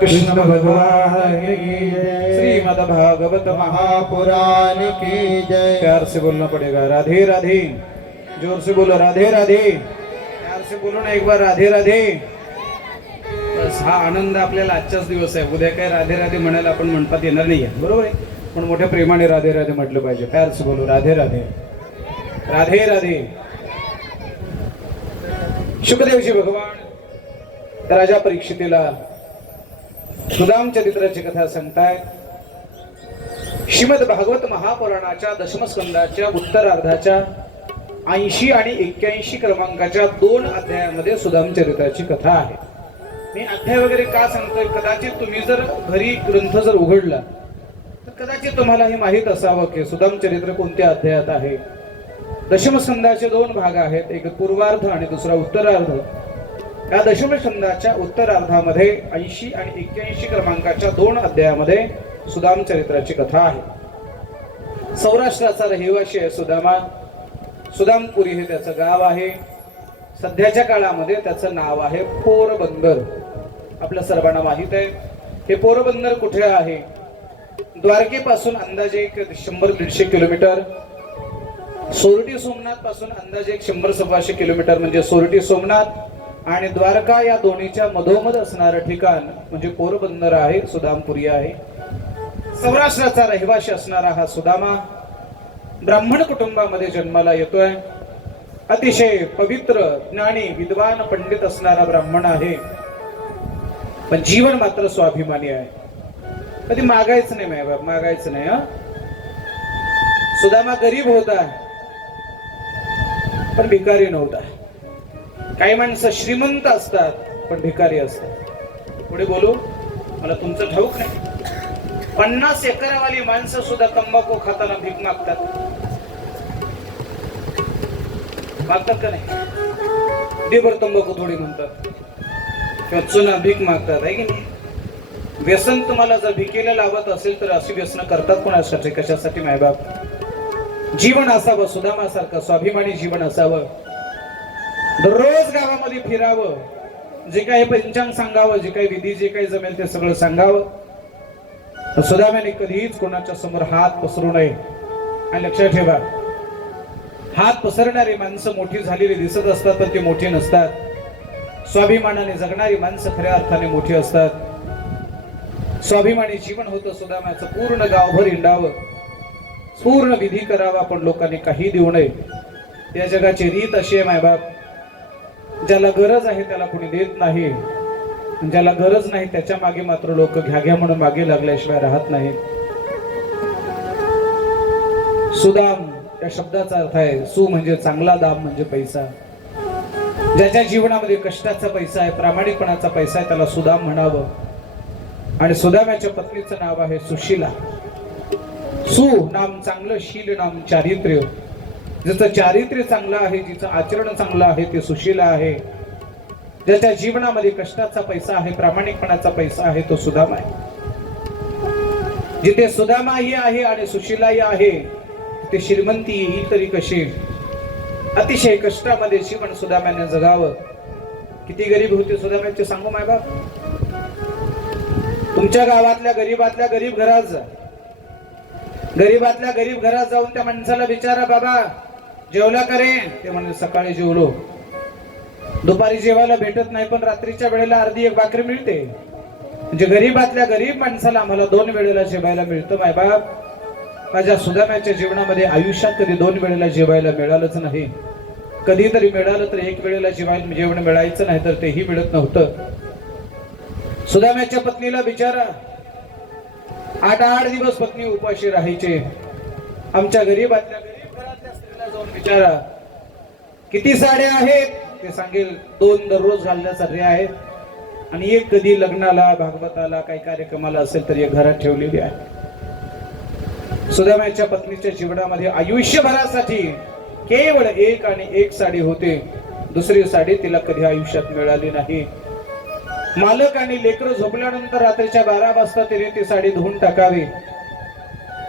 कृष्ण भगवान श्रीमद भागवत महापुराण की जय। प्यार से बोलना पड़ेगा। राधे राधे। जोर से बोलो राधे राधे। प्यार से बोलो ना एक बार राधे राधे। बस हा आनंद आपल्याला आजचाच दिवस आहे. उद्या काय राधे राधे म्हणायला आपण म्हणतात येणार नाही आहे बरोबर आहे? पण मोठ्या प्रेमाने राधे राधे म्हटलं पाहिजे. प्यार से बोलो राधे राधे। राधे राधे। शुकदेवजी भगवान राजा परीक्षितीला सुदाम चरित्राची कथा सांगताय. श्रीमद भागवत महापुराणाच्या दशमस्कंदाच्या उत्तरार्धाच्या ऐंशी आणि एक्क्याऐंशी क्रमांकाच्या दोन अध्यायामध्ये सुदाम चरित्राची कथा आहे. मी अध्याय वगैरे का सांगतोय? कदाचित तुम्ही जर घरी ग्रंथ जर उघडला तर कदाचित तुम्हाला हे माहीत असावं की सुदाम चरित्र कोणत्या अध्यायात आहे. दशमस्कंदाचे दोन भाग आहेत. एक पूर्वार्ध आणि दुसरा उत्तरार्ध. या दशमस्कंदाच्या उत्तरार्धामध्ये ऐंशी आणि एक्क्याऐंशी क्रमांकाच्या दोन अध्यायामध्ये सुदाम चरित्राची कथा आहे. सौराष्ट्राचा रहिवाशी आहे सुदामा. सुदामपुरी हे त्याचं गाव आहे. सध्याच्या काळामध्ये त्याचं नाव आहे पोरबंदर. आपल्या सर्वांना माहीत आहे. हे पोरबंदर कुठे आहे? द्वारकेपासून अंदाजे एक शंभर दीडशे किलोमीटर. सोरटी सोमनाथपासून अंदाजे एक शंभर सव्वाशे किलोमीटर. म्हणजे सोरटी सोमनाथ आणि द्वारका या दोन्हीच्या मधोमध असणारं ठिकाण म्हणजे पोरबंदर आहे सुदामपुरी आहे. सौराष्ट्राचा रहिवासी असणारा हा सुदामा ब्राह्मण कुटुंबामध्ये जन्माला येतोय. अतिशय पवित्र ज्ञानी विद्वान पंडित असणारा ब्राह्मण आहे. पण जीवन मात्र स्वाभिमानी आहे. कधी मागायचं नाही माय बाप मागायचं नाही हा? सुदामा गरीब होता पण भिकारी नव्हता. काही माणसं श्रीमंत असतात पण भिकारी असतात. पुढे बोलू मला तुमचं ठाऊक नाही. पन्नास एकरावाली माणसं सुद्धा तंबाखू खाताना भीक मागतात. मागतात का नाही? देवर तंबाखू थोडी म्हणतात. किंवा चुना भीक मागतात आहे की नाही? व्यसन तुम्हाला जर भिकेला लावत असेल तर अशी व्यसन करतात कोणासाठी? कशासाठी मायबाप? जीवन असावं सुदामासारखं स्वाभिमानी जीवन असावं. दररोज गावामध्ये फिरावं जे काही पंचांग सांगावं जे काही विधी जे काही जमेल ते सगळं सांगावं. सुदाम्याने कधीच कोणाच्या समोर हात पसरू नये. आणि लक्षात ठेवा हात पसरणारी माणसं मोठी झालेली दिसत असतात पण ती मोठी नसतात. स्वाभिमानाने जगणारी माणसं खऱ्या अर्थाने मोठी असतात. स्वाभिमानी जीवन होतं सुदाम्याचं पूर्ण गावभर हिंडावं. पूर्ण विधी करावा पण लोकांनी काही देऊ नये. या जगाची रीत अशी आहे मायबाप. ज्याला गरज आहे त्याला कोणी देत नाही. ज्याला गरज नाही त्याच्यामागे मात्र लोक घ्या घ्या म्हणून मागे लागल्याशिवाय राहत नाही सुदाम या शब्दाचा अर्थ आहे सु म्हणजे चांगला दाम म्हणजे पैसा. ज्याच्या जीवनामध्ये कष्टाचा पैसा आहे प्रामाणिकपणाचा पैसा आहे त्याला सुदाम म्हणावं. आणि सुदामाच्या पत्नीचं नाव आहे सुशीला. सु नाम चांगलं शील नाम चारित्र्य. ज्याचं चारित्र्य चांगलं आहे जिचं आचरण चांगलं आहे ते सुशीला आहे. ज्याच्या जीवनामध्ये कष्टाचा पैसा आहे प्रामाणिकपणाचा पैसा आहे तो सुदामा आहे. जिथे सुदामाही आहे आणि सुशीलाही आहे ते श्रीमंती ही तरी कशी? अतिशय कष्टामध्ये जीवन सुदाम्याने जगावं. किती गरीब होते सुदाम्याचे सांगू माय बाप तुमच्या गावातल्या गरीबातल्या गरीब घरात जा. गरीबातल्या गरीब घरात जाऊन त्या माणसाला विचारा बाबा. जेवला का रे ते म्हणे सकाळी जेवलो. दुपारी जेवायला भेटत नाही पण रात्रीच्या वेळेला अर्धी एक भाकरी मिळते. म्हणजे गरीबातल्या गरीब माणसाला आम्हाला दोन वेळेला जेवायला मिळतं माय बाप. माझ्या सुदाम्याच्या जीवनामध्ये आयुष्यात कधी दोन वेळेला जेवायला मिळालंच नाही. कधीतरी मिळालं तर एक वेळेला जेवायला म्हणजे जेवण मिळायचं नाही तर तेही मिळत नव्हतं. सुदाम्याच्या पत्नीला विचारा आठ आठ दिवस पत्नी उपाशी राहायचे. आमच्या गरीबातल्या जाऊन विचारा. किती साड्या आहेत? ते सांगेल दोन दररोज घालण्यासाठी आहेत. आणि एक कधी लग्नाला भागवताला काही कार्यक्रमाला असेल तर एक घरात ठेवलेली आहे. सुदाम्याच्या पत्नीच्या जीवनामध्ये आयुष्यभरासाठी केवळ एक आणि एक साडी होते. दुसरी साडी तिला कधी आयुष्यात मिळाली नाही. मालक आणि लेकर झोपल्यानंतर रात्रीच्या बारा वाजता तिने ती साडी धुवून टाकावी.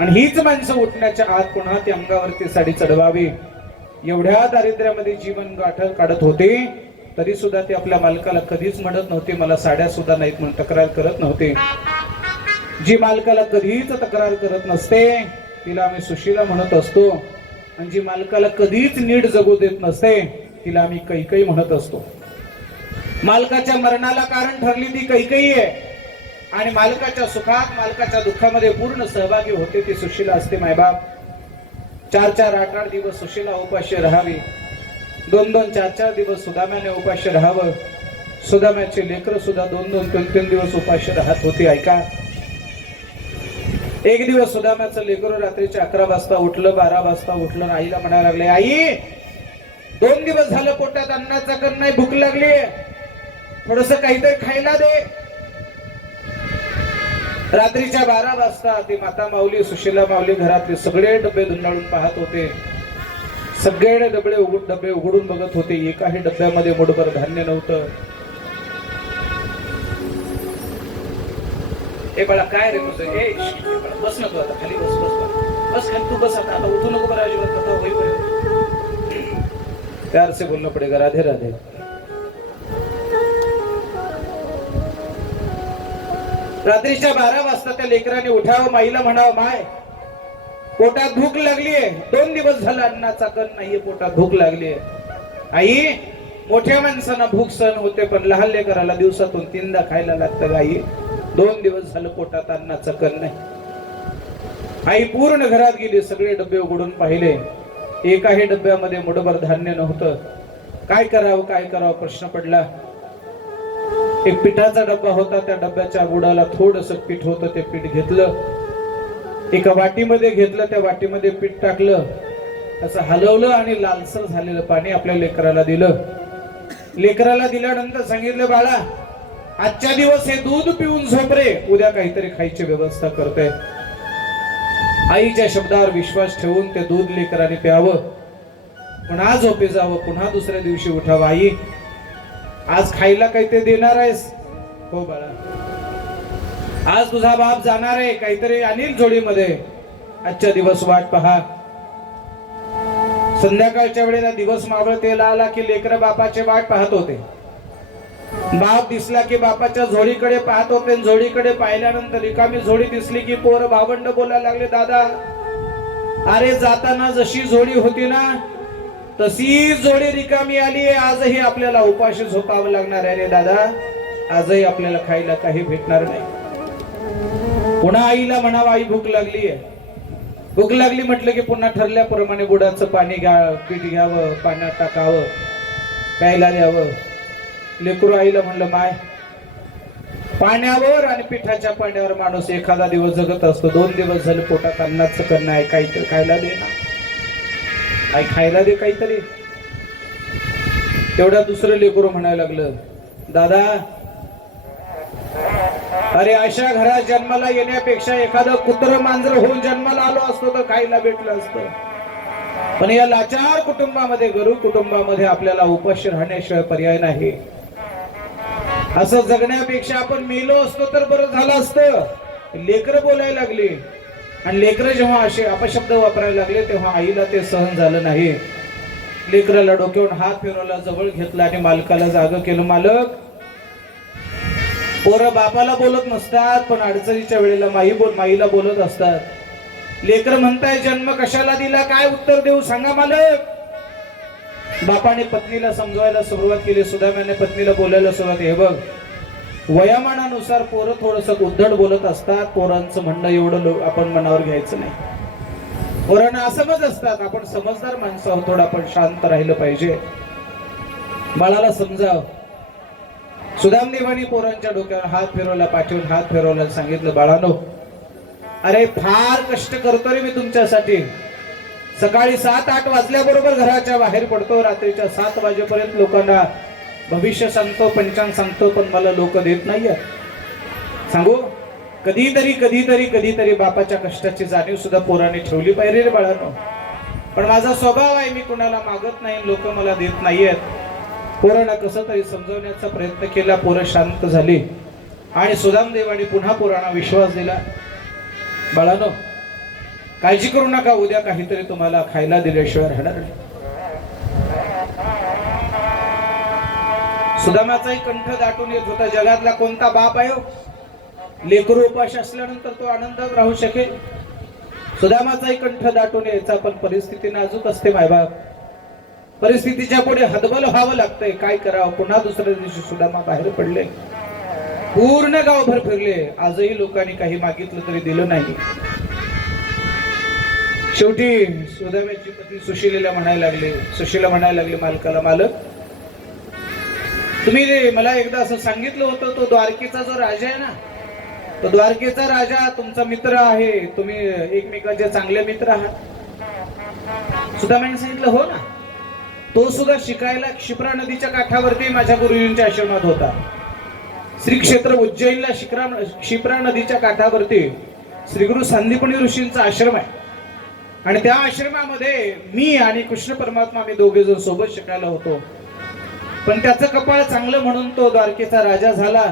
आणि हीच माणसं उठण्याच्या आत पुन्हा ती अंगावरती साडी चढवावी. एवढ्या दारिद्र्यामध्ये जीवन गाठ काढत होते तरी सुद्धा ती आपल्या मालकाला कधीच म्हणत नव्हती मला साड्या सुद्धा नाहीत म्हणून तक्रार करत नव्हते. जी मालकाला कधीच तक्रार करत नसते तिला आम्ही सुशीला म्हणत असतो. आणि जी मालकाला कधीच नीट जगू देत नसते तिला आम्ही कैकई म्हणत असतो. मालकाच्या मरणाला कारण ठरली ती कैकई आहे. आणि मालकाच्या सुखात मालकाच्या दुःखामध्ये पूर्ण सहभागी होते ती सुशीला असते मायबाप. चार चार आठ आठ दिवस सुशीला उपाशी राहावी. दोन दोन चार चार दिवस सुदाम्याने उपाशी राहावं. सुदाम्याचे लेकर सुद्धा दोन दोन तीन तीन दिवस उपाशी राहत होती ऐका. एक दिवस सुदाम्याचं लेकरू रात्रीच्या अकरा वाजता उठलं बारा वाजता उठलं आईला म्हणायला लागले आई दोन दिवस झालं पोटात अन्नाचा कण नाही भूक लागली थोडस काहीतरी खायला दे. रात्रीच्या बारा वाजता ती माता माऊली सुशीला माऊली घरातले सगळे डबे धुंडाळून पाहत होते. सगळे डबे उघड डबे उघडून बघत होते. एकाही डब्यामध्ये मुठभर धान्य नव्हतं. ए बाळा काय रे तुझं? हे बस नको आता खाली बस बस बस. बस खाली तू बस आता आता उठू नको बरं अजिबात कथा होई बरं. प्यार पडेगा राधे राधे. रात्रीच्या बारा वाजता त्या लेकराने उठावं माईला म्हणावं माय पोटात भूक लागलीये. दोन दिवस झाला अन्नाचा कण नाहीये पोटात भूक लागलीये. आई मोठ्या माणसांना भूक सहन होते पण लहान लेकराला दिवसातून तीनदा खायला लागतं आई. दोन दिवस झालं पोटात अन्नाचा कण नाही. आई पूर्ण घरात गेली सगळे डबे उघडून पाहिले. एकाही डब्यामध्ये मुठभर धान्य नव्हतं. काय करावं काय करावं प्रश्न पडला. एक पिठाचा डब्बा होता त्या डब्याच्या बुडाला थोडस पीठ होतं ते पीठ घेतलं. एका वाटीमध्ये घेतलं त्या वाटीमध्ये पीठ टाकलं. असं हलवलं आणि लालसर झालेलं पाणी आपल्या लेकराला दिलं. लेकराला दिल्यानंतर सांगितलं बाळा आजच्या दिवस हे दूध पिऊन झोप रे. उद्या काहीतरी खायची व्यवस्था करते. आईच्या शब्दावर विश्वास ठेवून ते दूध लेकराने प्यावं. पुन्हा झोपे जावं पुन्हा दुसऱ्या दिवशी उठावं. आई आज खायला काही ते देणार आहेस? हो बाळा. आज तुझा बाप जाणार आहे काहीतरी आणील जोडीमध्ये. आजच्या दिवस वाट पहा. संध्याकाळच्या वेळेला दिवस मावळतेला आला की लेकर बापाचे वाट पाहत होते. बाप दिसला की बापाच्या झोडीकडे पाहत होते. आणि झोडीकडे पाहिल्यानंतर रिकामी झोडी दिसली की पोर भावंड बोलायला लागले दादा अरे जाताना जशी झोडी होती ना तशी जोडी रिकामी आली आजही आपल्याला उपाशी झोपावं लागणार आहे रे दादा. आजही आपल्याला खायला काही भेटणार नाही. पुन्हा आईला म्हणावं आई भूक लागली आहे. भूक लागली म्हटलं की पुन्हा ठरल्याप्रमाणे गुडाचं पाणी घ्या पीठ घ्यावं पाण्यात टाकावं प्यायला द्यावं. लेकरू आईला म्हणलं माय पाण्यावर आणि पिठाच्या पाण्यावर माणूस एखादा दिवस जगत असतो. दोन दिवस झाले पोटात अन्नाचं करणं आहे काहीतरी खायला देणार. आई खायला दे काहीतरी. तेवढा दुसरं लेकरू म्हणायला लागलं दादा अरे अशा घरात जन्माला येण्यापेक्षा एखादं कुत्र मांजर होऊन जन्माला आलो असतो तर खायला भेटलं असतं. पण या लाचार कुटुंबामध्ये गरु कुटुंबामध्ये आपल्याला उपाशी राहण्याशिवाय पर्याय नाही. असं जगण्यापेक्षा आपण मेलो असतो तर बरं झालं असतं. लेकर बोलायला लागली आणि लेकरं जेव्हा असे अपशब्द वापरायला लागले तेव्हा आईला ते सहन झालं नाही. लेकराला डोक्यावर हात फिरवला जवळ घेतला आणि मालकाला जाग केलं मालक. पोरं बापाला बोलत नसतात पण अडचणीच्या वेळेला माई बोल माईला बोलत असतात. लेकर म्हणताय जन्म कशाला दिला? काय उत्तर देऊ? सांगा मालक. बापाने पत्नीला समजवायला सुरुवात केली सुदाम्याने पत्नीला बोलायला सुरुवात हे बघ वयामानानुसार पोरं थोडस उद्धट बोलत असतात. पोरांचं म्हणणं एवढं आपण मनावर घ्यायचं नाही. पोरांना असमज असतात. आपण समजदार माणसं आहोत. थोडं आपण शांत राहिलं पाहिजे. बाळाला समजाव. सुदामदेवानी पोरांच्या डोक्यावर हात फिरवला पाठवून हात फिरवला सांगितलं बाळानो अरे फार कष्ट करतो रे मी तुमच्यासाठी. सकाळी सात आठ वाजल्याबरोबर घराच्या बाहेर पडतो. रात्रीच्या सात वाजेपर्यंत लोकांना भविष्य सांगतो पंचांग सांगतो पण मला लोक देत नाही सांगू? कधीतरी कधीतरी कधीतरी बापाच्या कष्टाची जाणीव सुद्धा पोराने ठेवली पाहिजे रे बाळानो. पण माझा स्वभाव आहे मी कुणाला मागत नाही लोक मला देत नाहीयेत. पोराला कसं तरी समजवण्याचा प्रयत्न केला पोरं शांत झाली. आणि सुदामदेवाने पुन्हा पोरांना विश्वास दिला. बाळानो काळजी करू नका उद्या काहीतरी तुम्हाला खायला दिल्याशिवाय राहणार नाही. सुदामाचाही कंठ दाटून येत होता. जगातला कोणता बाप आहे लेकर लेकरू उपाशी असल्यानंतर तो आनंदात राहू शकेल. सुदामाचाही कंठ दाटून यायचा पण परिस्थिती नाजूक असते मायबाप. परिस्थितीच्या पुढे हतबल व्हावं लागतंय. काय करावं? पुन्हा दुसऱ्या दिवशी सुदामा बाहेर पडले. पूर्ण गावभर फिरले. आजही लोकांनी काही मागितलं तरी दिलं नाही. शेवटी सुदाम्याची पती सुशीलेला म्हणायला लागले. सुशीला म्हणायला लागले मालकाला मालक तुम्ही मला एकदा असं सांगितलं होतं तो द्वारकेचा जो राजा आहे ना तो द्वारकेचा राजा तुमचा मित्र आहे. तुम्ही एकमेकांचे चांगले मित्र आहात. सुदामाने सांगितलं हो ना. तो सुद्धा शिकायला क्षिप्रा नदीच्या काठावरती माझ्या गुरुजींच्या आश्रमात होता. श्री क्षेत्र उज्जैनला शिक्रा क्षिप्रा नदीच्या काठावरती श्री गुरु संदीपणी ऋषींचा आश्रम आहे. आणि त्या आश्रमामध्ये मी आणि कृष्ण परमात्मा आम्ही दोघे जण सोबत शिकायला होतो. पण त्याचं कपाळ चांगलं म्हणून तो द्वारकेचा राजा झाला.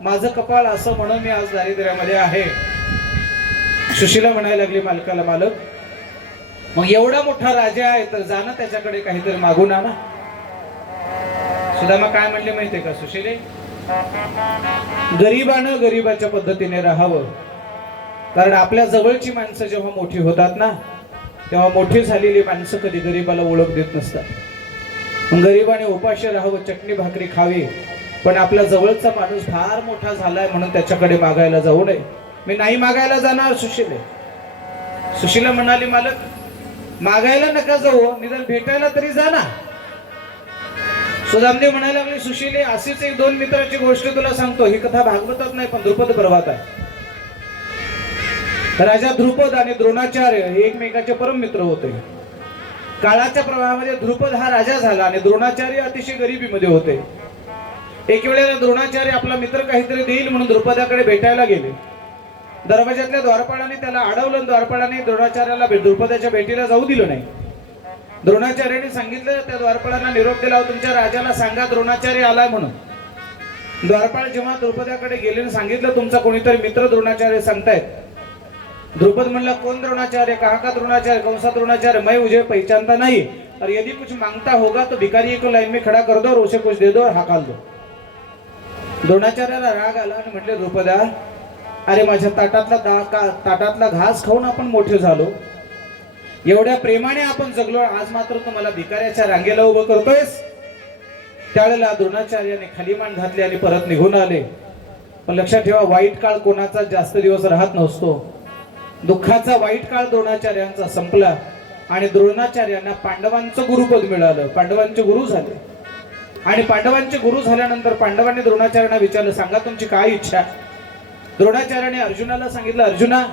माझं कपाळ असं म्हणून मी आज दारिद्र्यामध्ये आहे. सुशीला म्हणायला लागली मालकाला मालक मग एवढा मोठा राजा आहे तर जाणं त्याच्याकडे काहीतरी मागून आणा. सुदामा काय म्हणले माहितीये का सुशीले? गरीबानं गरीबाच्या पद्धतीने राहावं. कारण आपल्या जवळची माणसं जेव्हा मोठी होतात ना तेव्हा मोठी झालेली माणसं कधी गरीबाला ओळख देत नसतात. गरीबाने उपाशी राहावं चटणी भाकरी खावी. पण आपल्या जवळचा माणूस फार मोठा झालाय म्हणून त्याच्याकडे मागायला जाऊ नये. मी नाही मागायला जाणार सुशीले. सुशीला म्हणाली मालक मागायला नका जाऊ निदान भेटायला तरी जा ना. सुदामदेव म्हणायला लागले सुशीले अशीच एक दोन मित्राची गोष्ट तुला सांगतो. ही कथा भागवतात नाही पण द्रुपद पर्वात आहे. राजा ध्रुपद आणि द्रोणाचार्य हे एकमेकाचे परम मित्र होते. काळाच्या प्रवाहामध्ये ध्रुपद हा राजा झाला आणि द्रोणाचार्य अतिशय गरिबीमध्ये होते. एक वेळेला द्रोणाचार्य आपला मित्र काहीतरी देईल म्हणून द्रुपदाकडे भेटायला गेले. दरवाजातल्या द्वारपाळाने त्याला अडवलं द्वारपाळाने द्रोणाचार्याला द्रुपदाच्या भेटीला जाऊ दिलं नाही. द्रोणाचार्याने सांगितलं त्या द्वारपाळांना निरोप दिला हो, तुमच्या राजाला सांगा द्रोणाचार्य आलाय म्हणून. द्वारपाळ जेव्हा द्रुपदाकडे गेले आणि सांगितलं तुमचा कोणीतरी मित्र द्रोणाचार्य सांगतायत. द्रुपद म्हणला कौन द्रोणाचार्य? कहा का द्रोणाचार्य? कौन सा द्रोणाचार्य? मैं मुझे पहचानता नहीं. और यदि कुछ मांगता होगा तो भिखारी को लाइन में खड़ा कर दो और उसे कुछ दे दो और हाकाल दो. द्रोणाचार्याला राग आला आणि म्हटले द्रुपदा अरे माझ्या ताटातला दा का ताटातला घास खाऊन आपण मोठे झालो. एवढ्या प्रेमाने आपण जगलो आज मात्र तू मला भिकाऱ्याच्या रांगेला उभं करतोयस. त्यावेळेला द्रोणाचार्याने खाली मान घातली आणि परत निघून आले. पण लक्षात ठेवा वाईट काळ कोणाचा जास्त दिवस राहत नसतो. दुःखाचा वाईट काळ द्रोणाचार्यांचा संपला आणि द्रोणाचार्यांना पांडवांचं गुरुपद मिळालं. पांडवांचे गुरु झाले. आणि पांडवांचे गुरु झाल्यानंतर पांडवांनी द्रोणाचार्यांना विचारलं सांगा तुमची काय इच्छा? आहे?" द्रोणाचार्याने अर्जुनाला सांगितलं अर्जुना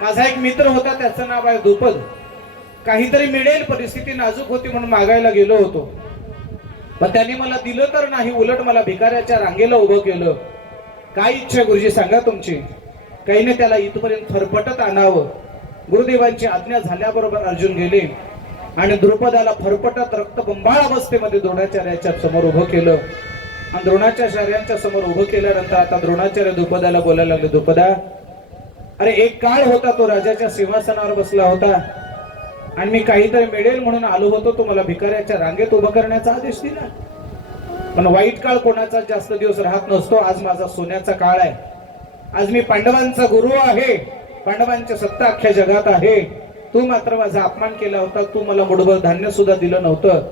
माझा एक मित्र होता त्याचं नाव आहे द्रुपद. काहीतरी मिळेल परिस्थिती नाजूक होती म्हणून मागायला गेलो होतो. पण त्यांनी मला दिलं तर नाही उलट मला भिकाऱ्याच्या रांगेला उभं केलं. काय इच्छा आहे गुरुजी सांगा तुमची. काहीने त्याला इथपर्यंत फरफटत आणावं. गुरुदेवांची आज्ञा झाल्याबरोबर अर्जुन गेले आणि द्रुपदाला फरफटत रक्तबंबाळ अवस्थेमध्ये द्रोणाचार्याच्या समोर उभं केलं. आणि द्रोणाचार्यांच्या समोर उभं केल्यानंतर आता द्रोणाचार्य द्रुपदाला बोलायला लागले द्रुपदा अरे एक काळ होता तो राजाच्या सिंहासनावर बसला होता. आणि मी काहीतरी मिळेल म्हणून आलो होतो तो मला भिकाऱ्याच्या रांगेत उभं करण्याचा आदेश दिला. पण वाईट काळ कोणाचा जास्त दिवस राहत नसतो आज माझा सोन्याचा काळ आहे. आज मी पांडवांचा गुरु आहे. पांडवांची सत्ता अख्ख्या जगात आहे. तू मात्र माझा अपमान केला होता. तू मला मुठभर धान्य सुद्धा दिलं नव्हतं.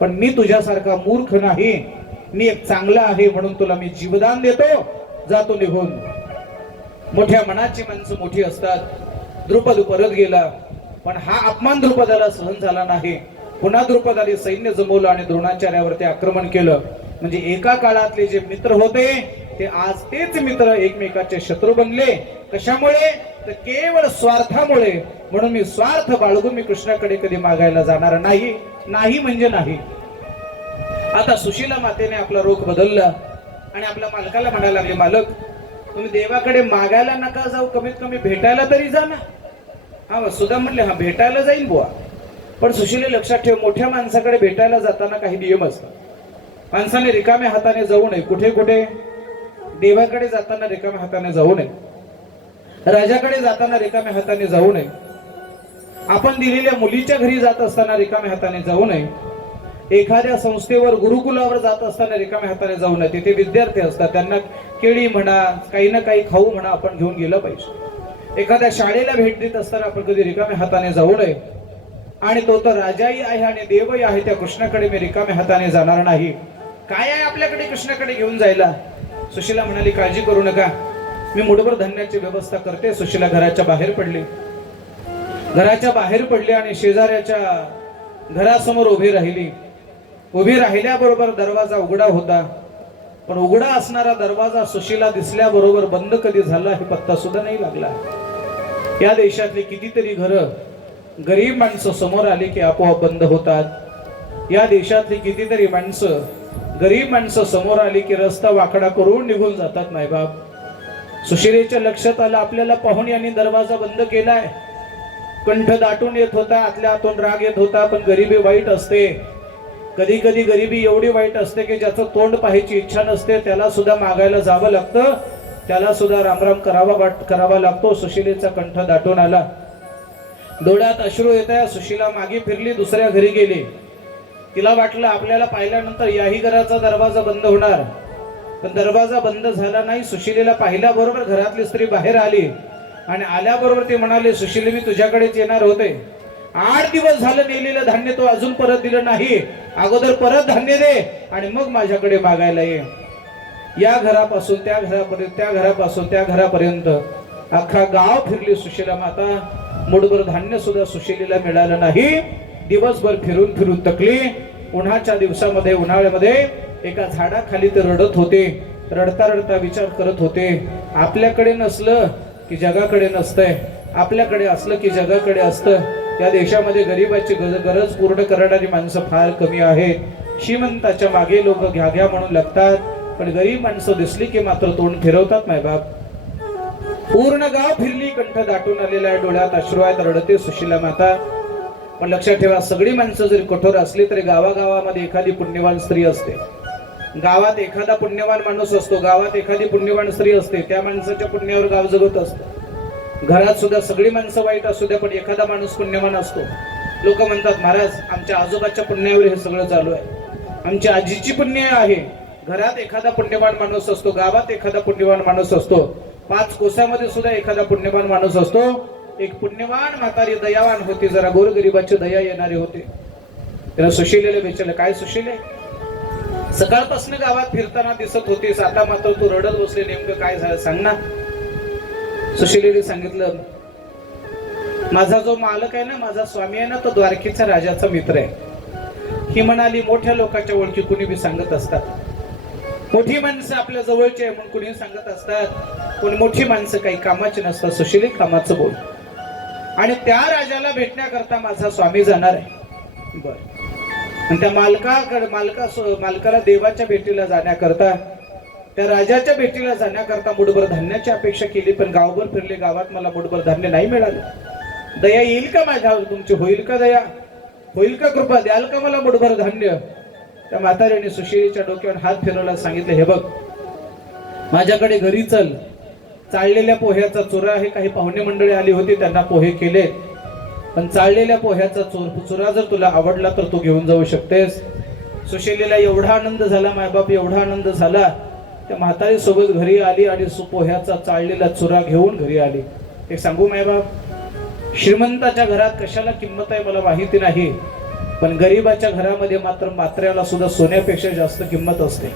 पण मी तुझ्यासारखा मूर्ख नाही. मी एक चांगला आहे म्हणून तुला मी जीवदान देतो. जातो निघून. मोठ्या मनाची माणसं मोठी असतात. द्रुपद परत गेला. पण हा अपमान द्रुपदाला सहन झाला नाही. पुन्हा द्रुपदाने सैन्य जमवलं आणि द्रोणाचार्यावरती आक्रमण केलं. म्हणजे एका काळातले जे मित्र होते ते आज तेच मित्र एकमेकाचे शत्रू बनले. कशामुळे? तर केवळ स्वार्थामुळे. म्हणून मी स्वार्थ बाळगून मी कृष्णाकडे कधी मागायला जाणार नाही. नाही म्हणजे नाही. आता सुशीला मातेने आपला रोख बदलला आणि आपल्या मालकाला म्हणायला लागले मालक तुम्ही देवाकडे मागायला नका जाऊ कमीत कमी भेटायला तरी जा ना. हा सुद्धा म्हणले हा भेटायला जाईन बुवा. पण सुशीले लक्षात ठेव मोठ्या माणसाकडे भेटायला जाताना काही नियम असतात. माणसाने रिकाम्या हाताने जाऊ नये. कुठे कुठे? देवाकडे जाताना रिकाम्या हाताने जाऊ नये. राजाकडे जाताना रिकाम्या हाताने जाऊ नये. आपण दिलेल्या मुलीच्या घरी जात असताना रिकाम्या हाताने जाऊ नये. एखाद्या संस्थेवर गुरुकुलावर जात असताना रिकाम्या हाताने जाऊ नये. तिथे विद्यार्थी असतात. त्यांना केळी म्हणा काही ना काही खाऊ म्हणा आपण घेऊन गेलं पाहिजे. एखाद्या शाळेला भेट देत असताना आपण कधी रिकाम्या हाताने जाऊ नये. आणि तो तर राजाही आहे आणि देवही आहे. त्या कृष्णाकडे मी रिकाम्या हाताने जाणार नाही. काय आहे आपल्याकडे कृष्णाकडे घेऊन जायला? सुशीला म्हणाली काळजी करू नका. मी मुठभर धान्याची व्यवस्था करते. सुशीला घराच्या बाहेर पडली. घराच्या बाहेर पडली आणि शेजाऱ्याच्या घरासमोर उभी राहिली. उभी राहिल्याबरोबर दरवाजा उघडा होता. पण उघडा असणारा दरवाजा सुशीला दिसल्याबरोबर बंद कधी झाला हे पत्ता सुद्धा नाही लागला. या देशातली कितीतरी घरं गरीब माणसं समोर आली की आपोआप बंद होतात. या देशातली कितीतरी माणसं गरीब माणसं समोर आली की रस्ता वाकडा करून निघून जातात मायबाप सुशिरेच्या लक्षात आलं आपल्याला पाहून यांनी दरवाजा बंद केलाय. कंठ दाटून येत होता आतल्या आतून राग येत होता पण गरिबी वाईट असते. कधी कधी गरिबी एवढी वाईट असते की ज्याचं तोंड पाहायची इच्छा नसते त्याला सुद्धा मागायला जावं लागतं. त्याला सुद्धा रामराम करावा वाट करावा लागतो. सुशिलेचा कंठ दाटून आला. डोळ्यात अश्रू येत आहे सुशीला मागे फिरली दुसऱ्या घरी गेली. तिला वाटलं आपल्याला पाहिल्यानंतर याही घराचा दरवाजा बंद होणार. पण दरवाजा बंद झाला नाही सुशिलेला पाहिल्याबरोबर घरातली स्त्री बाहेर आली. आणि आल्याबरोबर ती म्हणाली सुशिले मी तुझ्याकडेच येणार होते. आठ दिवस झालं नेलेलं धान्य तो अजून परत दिलं नाही. अगोदर परत धान्य दे आणि मग माझ्याकडे मागायला ये. या घरापासून त्या घरापर्यंत त्या घरापासून त्या घरापर्यंत अख्खा गाव फिरली सुशीला माता. मुठभर धान्य सुद्धा सुशिलीला मिळालं नाही. दिवसभर फिरून फिरून तकली उन्हाच्या दिवसामध्ये उन्हाळ्यामध्ये एका झाडाखाली ते रडत होते. रडता रडता विचार करत होते. आपल्याकडे नसलं की जगाकडे नसतंय. आपल्याकडे असलं की जगाकडे असतं. या देशामध्ये गरिबाची गरज पूर्ण करणारी माणसं फार कमी आहेत. श्रीमंताच्या मागे लोक घ्या घ्या म्हणून लागतात. पण गरीब माणसं दिसली की मात्र तोंड फिरवतात मायबाप पूर्ण गाव फिरली कंठ दाटून आलेला आहे डोळ्यात अश्रू आहेत. रडते सुशीला माता. पण लक्षात ठेवा सगळी माणसं जरी कठोर असली तरी गावागावामध्ये एखादी पुण्यवान स्त्री असते. गावात एखादा पुण्यवान माणूस असतो गावात एखादी पुण्यवान स्त्री असते त्या माणसाच्या पुण्यावर गाव जगत असतं. घरात सुद्धा सगळी माणसं वाईट असू द्या पण एखादा माणूस पुण्यवान असतो. लोक म्हणतात महाराज आमच्या आजोबाच्या पुण्यावर हे सगळं चालू आहे. आमची आजीची पुण्य आहे. घरात एखादा पुण्यवान माणूस असतो गावात एखादा पुण्यवान माणूस असतो. पाच कोसामध्ये सुद्धा एखादा पुण्यवान माणूस असतो. एक पुण्यवान म्हातारी दयावान होती जरा गोरगरिबाची दया येणारे होते. त्याला सुशिलेला विचारलं काय सुशिले? सकाळपासून गावात फिरताना दिसत होतीस आता मात्र तू रडत बसले नेमकं काय झालं सांग ना. सुशिलेने सांगितलं माझा जो मालक आहे ना माझा स्वामी आहे ना तो द्वारकेचा राजाचा मित्र आहे. ही म्हणाली मोठ्या लोकांच्या ओळखी कुणी बी सांगत असतात. मोठी माणसं आपल्या जवळची आहे म्हणून कुणी सांगत असतात. पण मोठी माणसं काही कामाची नसतात. सुशिले कामाचं बोल. आणि त्या राजाला भेटण्याकरता माझा स्वामी जाणार आहे. बर. आणि त्या मालकाकडे मालका मालकाला देवाच्या भेटीला जाण्याकरता त्या राजाच्या भेटीला जाण्याकरता मुठभर धान्याची अपेक्षा केली पण गावभर फिरले. गावात मला मुठभर धान्य नाही मिळालं. दया येईल का माझ्यावर तुमची होईल का दया? होईल का कृपा? द्याल का मला मुठभर धान्य? त्या म्हाताऱ्याने सुशिरीच्या डोक्यावर हात फिरवला सांगितलं हे बघ माझ्याकडे घरी चल. चाळलेल्या पोह्याचा चुरा आहे काही पाहुणे मंडळी आली होती त्यांना पोहे केले. पण चाळलेल्या पोह्याचा चोर चुरा जर तुला आवडला तर तू घेऊन जाऊ शकतेस. सुशैलीला एवढा आनंद झाला मायबाप एवढा आनंद झाला. त्या म्हातारी सोबत घरी आली आणि सु- पोह्याचा चाळलेला चुरा घेऊन घरी आली. एक सांगू मायबाप? श्रीमंताच्या घरात कशाला किंमत आहे मला माहिती नाही. पण गरीबाच्या घरामध्ये मात्र मात्र्याला सुद्धा सोन्यापेक्षा जास्त किंमत असते.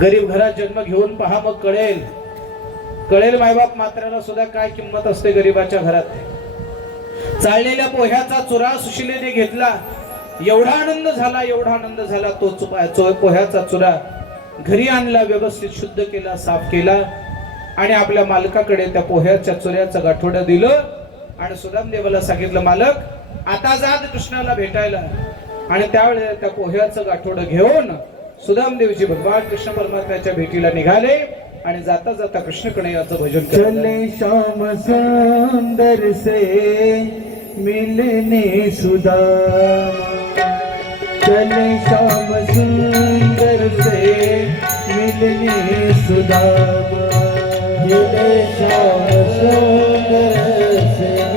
गरीब घरात जन्म घेऊन पहा मग कळेल. कळेल मायबाप मात्र्याला सुद्धा काय किंमत असते गरीबाच्या घरात. चाललेल्या पोह्याचा चुरा सुशिलेने घेतला. एवढा आनंद झाला एवढा आनंद झाला तो चो- पोह्याचा चुरा घरी आणला व्यवस्थित शुद्ध केला साफ केला आणि आपल्या मालकाकडे त्या पोह्याच्या चुऱ्याचं गाठोडं दिलं आणि सुदाम देवाला सांगितलं मालक आता जात कृष्णाला भेटायला आणि त्यावेळेला त्या पोह्याचं गाठोडं घेऊन सुदामदेवजी भगवान कृष्ण परमात्म्याच्या भेटीला निघाले आणि जाता जाता कृष्णकडे याचं भजन चले श्याम सुंदर से मिलने सुदामा चले श्याम सुंदर से मिलने सुदामा चले श्याम सुंदर से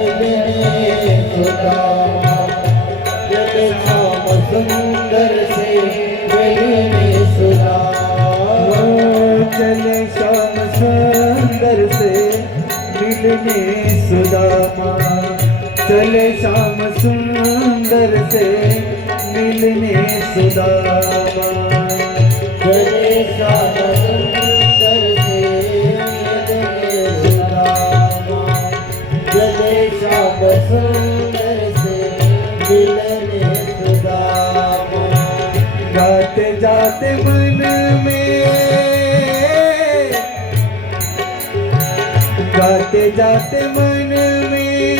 मिलने सुदामा चले श्याम सुंदर से मिलने सुदामा चले श्याम सुंदर से मिलने सुदामा चले श्याम सुंदर से मिलने सुदामा गाते जाते मन में जाते मन में।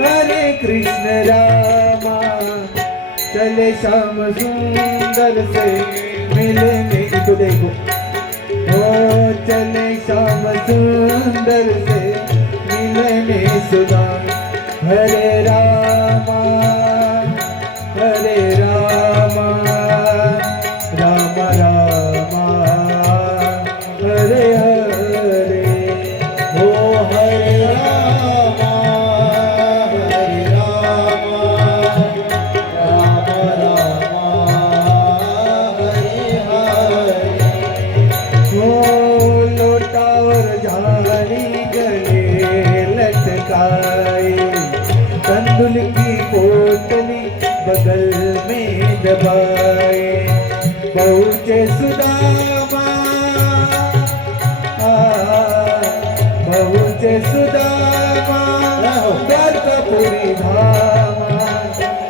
हरे कृष्ण रामा चले श्याम सुंदर से मिले मेरी को देखो। ओ चले श्याम सुंदर से मिलने सुधा। हरे रामा। झाड़ी गले लटकाए तंदुल की पोटली बगल में दबाए पहुँचे सुदामा पहुँचे सुदामा. द्वारकापुरी धामा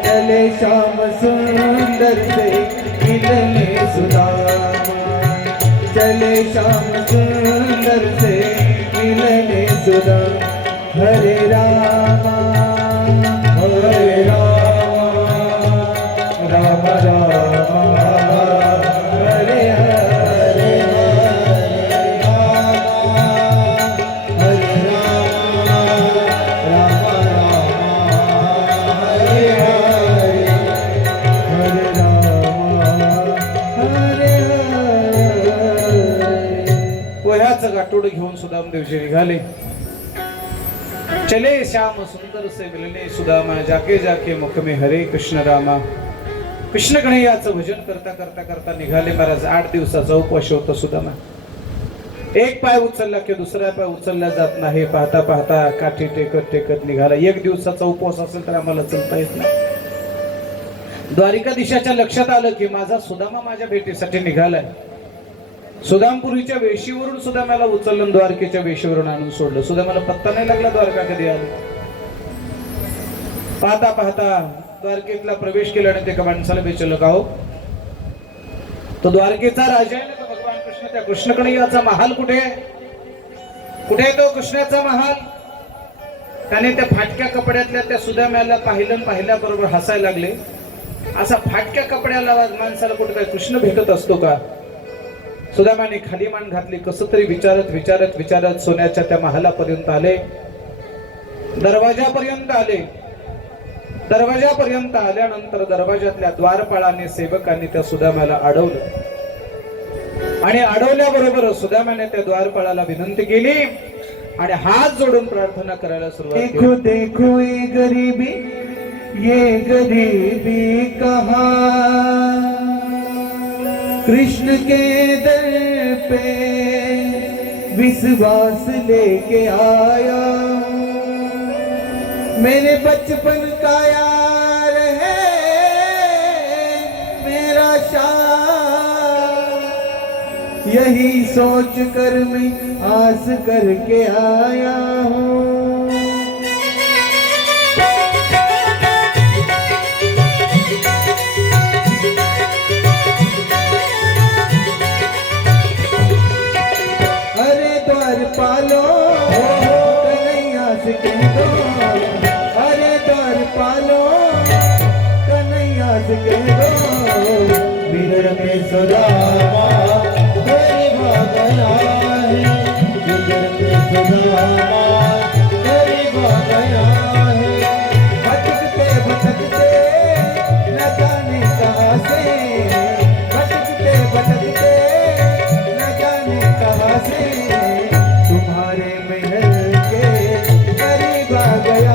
चले श्याम सुंदर से मिलने सुदामा. चले श्याम सुंदर से मिलने सुदा हरे रामा। गाठोड घेऊन सुदामदेवजी निघाले. चले श्याम सुंदर से मिलने सुदामा जाके जाके मुख में हरे कृष्ण रामा. कृष्ण गणयाचं भजन करता करता करता निघाले. महाराज आठ दिवसाचा उपवास होता सुदामा. एक पाय उचलला की दुसरा पाय उचलला जात नाही. पाहता पाहता काठी टेकत टेकत निघाला. एक दिवसाचा उपवास असेल तर आम्हाला चलता येत नाही. द्वारिका दिशाच्या लक्षात आलं की माझा सुदामा माझ्या भेटीसाठी निघालाय. सुदामपुरीच्या वेशीवरून सुद्धा उचललं द्वारकेच्या वेशीवरून आणून सोडलं. सुद्धा मला पत्ता नाही लागला द्वारका कधी आली. पाहता पाहता द्वारकेतला प्रवेश केला आणि ते एका माणसाला विचारलं का हो? तो द्वारकेचा राजा आहे ना भगवान कृष्ण. त्या कृष्णकणयाचा महाल कुठे आहे? कुठे आहे तो कृष्णाचा महाल? त्याने त्या फाटक्या कपड्यातल्या त्या सुदाम्याला पाहिलं पाहिल्याबरोबर हसायला लागले. असा फाटक्या कपड्याला माणसाला कुठे काय कृष्ण भेटत असतो का? सुदामाने खाली मान घातली कसं तरी विचारत विचारत विचारत सोन्याच्या त्या महालापर्यंत आले. दरवाजापर्यंत आले. दरवाजापर्यंत आल्यानंतर दरवाजातल्या द्वारपाळाने सेवकांनी त्या सुदामाला अडवलं. आणि अडवल्याबरोबर सुदामाने त्या द्वारपाळाला विनंती केली आणि हात जोडून प्रार्थना करायला सुरुवात देखो देखो ये गरीबी ये गरीबी कहा? कृष्ण के दर पे विश्वास लेके आया। मेरे बचपन का यार है मेरा शाह यही सोच कर मैं आस करके आया हूँ। करीब आ गया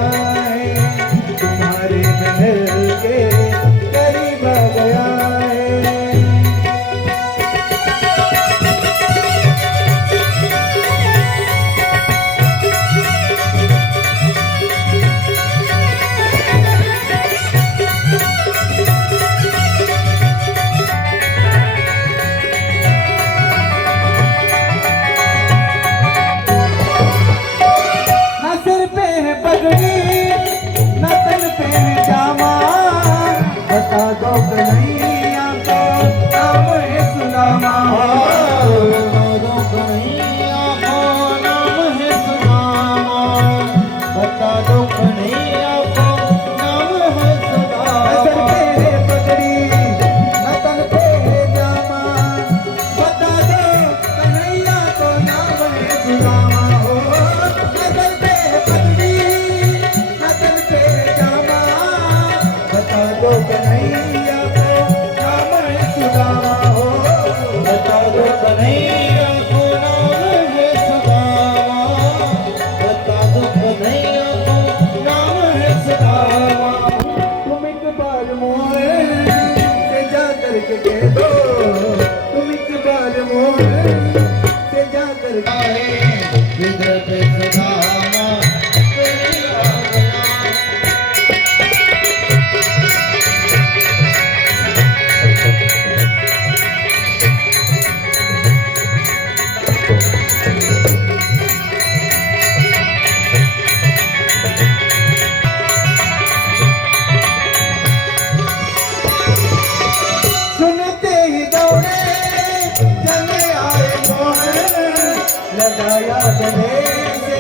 लगाया गले से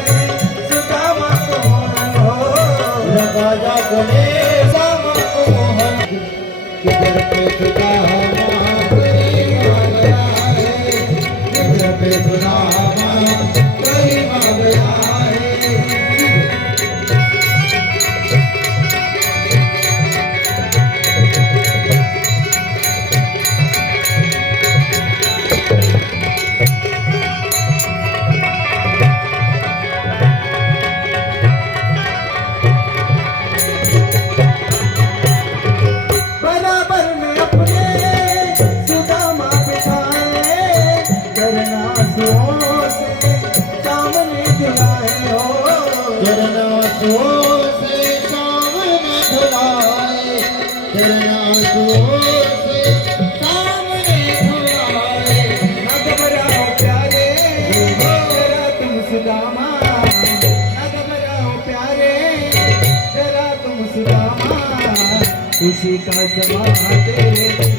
सुदामा को मोहन हो लगाया गले सुदामा को मोहन। किधर पे सुदामा कहीं बिठाए करना सुओं से सामने दिलाए हो करना सुओं से सामने धुलाए करना सुओं से सामने धुलाए न घबराओ प्यारे जरा तुम सुदामा न घबराओ प्यारे जरा तुम सुदामा खुशी का समा तेरे